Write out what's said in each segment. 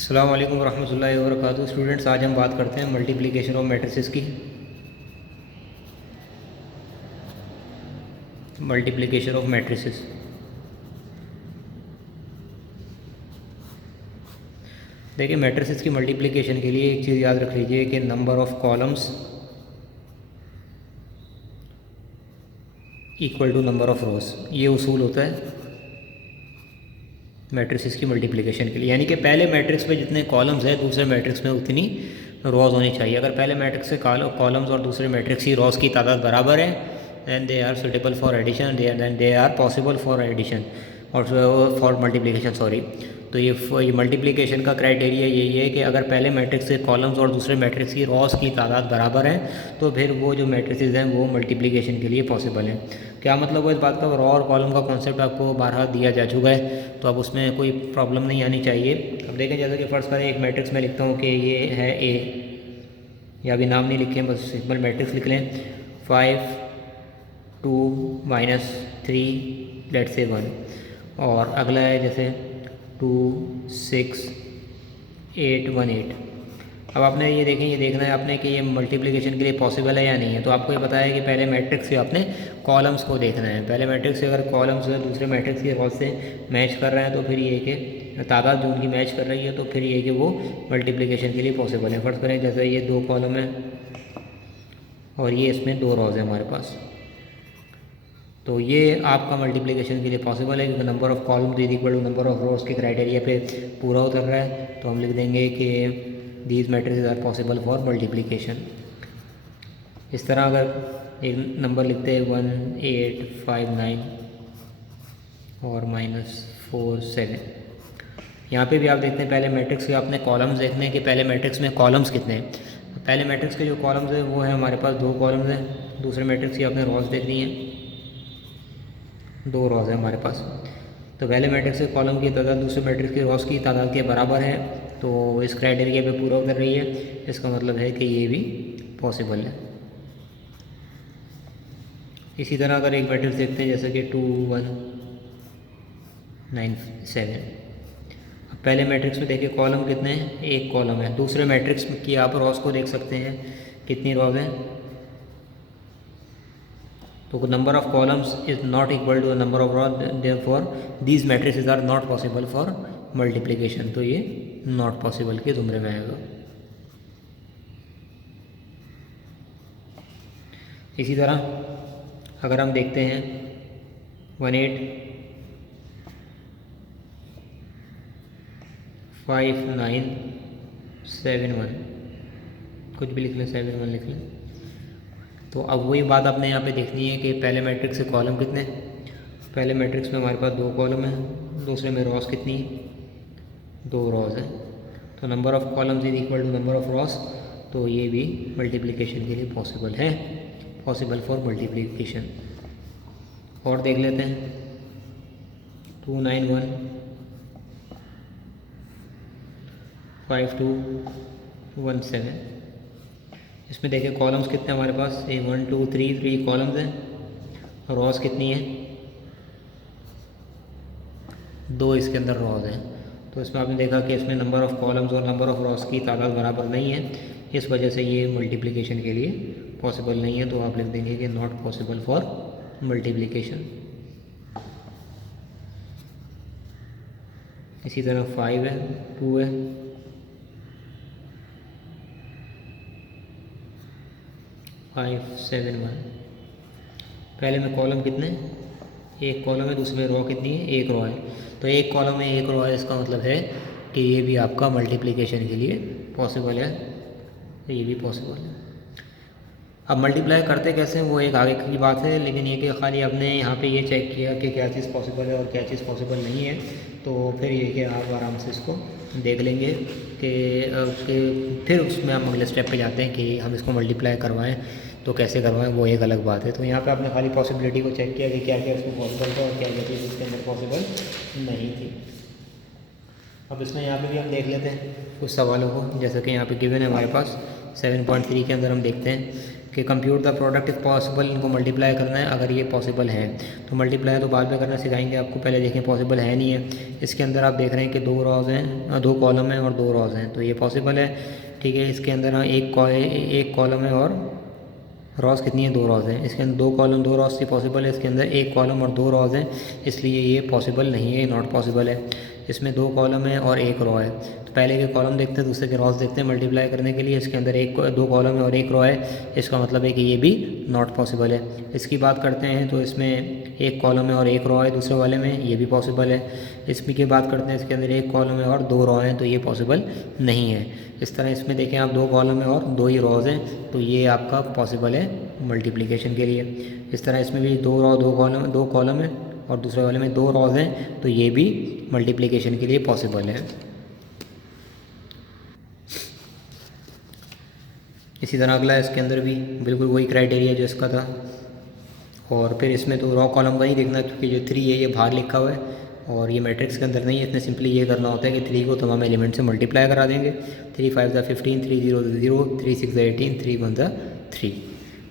अस्सलाम वालेकुम रहमतुल्लाहि व बरकातुहू। स्टूडेंट्स, आज हम बात करते हैं मल्टीप्लिकेशन ऑफ मैट्रिसेस की। Multiplication of matrices. देखिए, मैट्रिसेस की मल्टीप्लिकेशन के लिए एक चीज़ याद रख लीजिए कि number of columns equal to number of rows. ये उसूल होता है मैट्रिसेस की मल्टीप्लिकेशन के लिए, यानी कि पहले मैट्रिक्स में जितने कॉलम्स हैं दूसरे मैट्रिक्स में उतनी रोज़ होनी चाहिए। अगर पहले मैट्रिक्स से कॉलम्स और दूसरे मैट्रिक्स की रोज़ की तादाद बराबर है, then they are suitable for addition, then they are possible for addition और फॉर मल्टीप्लिकेशन, सॉरी। तो ये मल्टीप्लिकेशन का क्राइटेरिया यही है कि अगर पहले मैट्रिक्स के कॉलम्स और दूसरे मैट्रिक्स की रॉस की तादाद बराबर है तो फिर वो जो मैट्रिसेस हैं वो मल्टीप्लिकेशन के लिए पॉसिबल है। क्या मतलब है इस बात का? रॉ और कॉलम का कॉन्सेप्ट आपको बारहा दिया जा चुका है, तो अब उसमें कोई प्रॉब्लम नहीं आनी चाहिए। अब देखें, जैसे कि फ़र्ज़ करें एक मैट्रिक्स में लिखता हूँ कि ये है ए, या अभी नाम नहीं लिखें, बस सिंपल मैट्रिक्स लिख लें। 5 2 -3 लेट्स से 1, और अगला है जैसे 2 6 8 1 8। अब आपने ये देखें, ये देखना है आपने कि ये मल्टीप्लिकेशन के लिए पॉसिबल है या नहीं है। तो आपको ये पता है कि पहले मैट्रिक्स से आपने कॉलम्स को देखना है। पहले मैट्रिक्स से अगर कॉलम्स दूसरे मैट्रिक्स के रॉस से मैच कर रहे हैं तो फिर ये कि तादाद जो उनकी मैच कर रही है तो फिर ये कि वो मल्टीप्लिकेशन के लिए पॉसिबल है। फ़र्ज़ करें जैसे ये 2 कॉलम है और ये इसमें 2 रॉज है हमारे पास, तो ये आपका मल्टीप्लिकेशन के लिए पॉसिबल है क्योंकि number of column is equal to number of rows के क्राइटेरिया पे पूरा उतर रहा है। तो हम लिख देंगे कि these matrices are possible for multiplication. इस तरह अगर एक नंबर लिखते हैं 1 8 5 9 और -4 7, यहाँ पे भी आप देखते हैं पहले मैट्रिक्स के आपने कॉलम्स देखने हैं कि पहले मैट्रिक्स में कॉलम्स कितने हैं। पहले मैट्रिक्स के जो कॉलम्स हैं वो है हमारे पास 2 कॉलम्स हैं, दूसरे मैट्रिक्स की आपने रॉज देखनी है, 2 रॉज है हमारे पास। तो पहले मैट्रिक्स के कॉलम की तादाद दूसरे मैट्रिक्स के रॉज की तादाद के बराबर है, तो इस क्राइटेरिया पे पूरा उतर रही है। इसका मतलब है कि ये भी पॉसिबल है। इसी तरह अगर एक मैट्रिक्स देखते हैं जैसे कि 2 1 9 7, अब पहले मैट्रिक्स में देखिए कॉलम कितने हैं, 1 कॉलम है। दूसरे मैट्रिक्स की आप रॉज को देख सकते हैं कितनी रॉज हैं, तो number of columns is not equal to number of rows, therefore these matrices are not possible for multiplication. तो ये नॉट पॉसिबल के ज़ुमरे में आएगा। इसी तरह अगर हम देखते हैं 1 8 5 9 7 1, कुछ भी लिख लें, 7 1 लिख लें। तो अब वही बात आपने यहाँ पे देखनी है कि पहले मैट्रिक्स से कॉलम कितने। पहले मैट्रिक्स में हमारे पास 2 कॉलम है, दूसरे में रॉस कितनी, 2 रॉस है। तो number of columns is equal to number of rows, तो ये भी मल्टीप्लिकेशन के लिए पॉसिबल है, पॉसिबल फॉर मल्टीप्लिकेशन। और देख लेते हैं 2 9 1 5 2 1 7। इसमें देखिए कॉलम्स कितने हमारे पास, 1 2 3 कॉलम्स हैं, रॉज कितनी है, 2 इसके अंदर रॉज हैं। तो इसमें आपने देखा कि इसमें नंबर ऑफ़ कॉलम्स और नंबर ऑफ़ रॉज की तादाद बराबर नहीं है, इस वजह से ये मल्टीप्लिकेशन के लिए पॉसिबल नहीं है। तो आप लिख देंगे कि नॉट पॉसिबल फॉर मल्टीप्लिकेशन। इसी तरह 5 है, 2 है, 5 7 1। पहले में कॉलम कितने, 1 कॉलम है, दूसरे में रॉ कितनी है, 1 रॉ है। तो 1 कॉलम में 1 रॉ है, इसका मतलब है कि ये भी आपका मल्टीप्लिकेशन के लिए पॉसिबल है, तो ये भी पॉसिबल है। अब मल्टीप्लाई करते कैसे हैं वो एक आगे की बात है, लेकिन ये कि खाली आपने यहाँ पे ये चेक किया कि क्या चीज़ पॉसिबल है और क्या चीज़ पॉसिबल नहीं है, तो फिर ये कि आप आराम से इसको देख लेंगे कि फिर उसमें हम अगले स्टेप पे जाते हैं कि हम इसको मल्टीप्लाई करवाएं तो कैसे करवाएं, वो एक अलग बात है। तो यहाँ पे आपने खाली पॉसिबिलिटी को चेक किया कि क्या क्या इसमें पॉसिबल था और क्या क्या चीज़ इसके अंदर पॉसिबल नहीं थी। अब इसमें यहाँ पे भी हम देख लेते हैं कुछ सवालों को, जैसे कि यहाँ पे गिवन है हमारे पास 7.3 के अंदर हम देखते हैं कि compute the product is possible, इनको मल्टीप्लाई करना है अगर ये पॉसिबल है। तो मल्टीप्लाई तो बाद में करना सिखाएंगे आपको, पहले देखें पॉसिबल है नहीं है। इसके अंदर आप देख रहे हैं कि 2 रॉज हैं, 2 कॉलम हैं और 2 रॉज हैं, तो ये पॉसिबल है। ठीक है, इसके अंदर एक कॉलम है और रॉज कितनी है, 2 रॉज हैं। इसके अंदर 2 कॉलम 2 रॉज से पॉसिबल है, इसके अंदर 1 कॉलम और 2 रॉज हैं, इसलिए ये पॉसिबल नहीं है, नॉट पॉसिबल है। इसमें 2 कॉलम है और 1 रॉ है, तो पहले के कॉलम देखते हैं, दूसरे के रॉज देखते हैं मल्टीप्लाई करने के लिए। इसके अंदर 2 कॉलम है और 1 रॉ है, इसका मतलब है कि ये भी नॉट पॉसिबल है। इसकी बात करते हैं तो इसमें 1 कॉलम है और 1 रॉ है दूसरे वाले में, ये भी पॉसिबल है। इसमें की बात करते हैं, इसके अंदर 1 कॉलम है और 2 रॉ हैं, तो ये पॉसिबल नहीं है। इस तरह इसमें देखें आप 2 कॉलम है और 2 ही रॉज हैं, तो ये आपका पॉसिबल है मल्टीप्लिकेशन के लिए। इस तरह इसमें भी 2 रॉ 2 कॉलम है और दूसरे वाले में 2 रॉज हैं, तो ये भी मल्टीप्लिकेशन के लिए पॉसिबल है। इसी तरह अगला है, इसके अंदर भी बिल्कुल वही क्राइटेरिया जो इसका था, और फिर इसमें तो रॉ कॉलम का ही देखना, क्योंकि जो 3 है ये बाहर लिखा हुआ है और ये मैट्रिक्स के अंदर नहीं है। इसमें सिंपली ये करना होता है कि 3 को तमाम एलिमेंट से मल्टीप्लाई करा देंगे। 3 5 15, 3 0 0, 3 6 18, 3 1 3।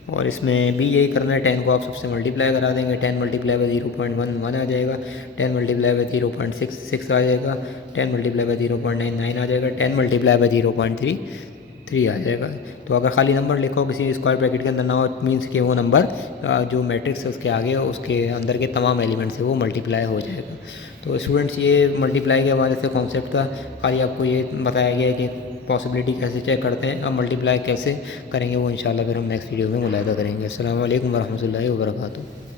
और इसमें भी यही करना है, 10 को आप सबसे मल्टीप्लाई करा देंगे। 10 मल्टीप्लाई बाई 0.11 आ जाएगा, 10 मल्टीप्लाई बाई 0.66 आ जाएगा, 10 मल्टीप्लाई बाई 0.99 आ जाएगा, 10 मल्टीप्लाई बाई 0.33 आ जाएगा। तो अगर खाली नंबर लिखो किसी स्क्वायर ब्रैकेट के अंदर ना हो, इट मीन्स कि वो नंबर जो मैट्रिक्स है उसके आगे उसके अंदर के तमाम एलिमेंट से वो मल्टीप्लाई हो जाएगा। तो स्टूडेंट्स, ये मल्टीप्लाई के हवाले से कॉन्सेप्ट था, खाली आपको ये बताया गया है कि पॉसिबिलिटी कैसे चेक करते हैं, अब मल्टीप्लाई कैसे करेंगे वो इंशाल्लाह फिर हम नेक्स्ट वीडियो में मुलाहिदा करेंगे। अस्सलाम वालेकुम वरहमतुल्लाहि वबरकातुहू।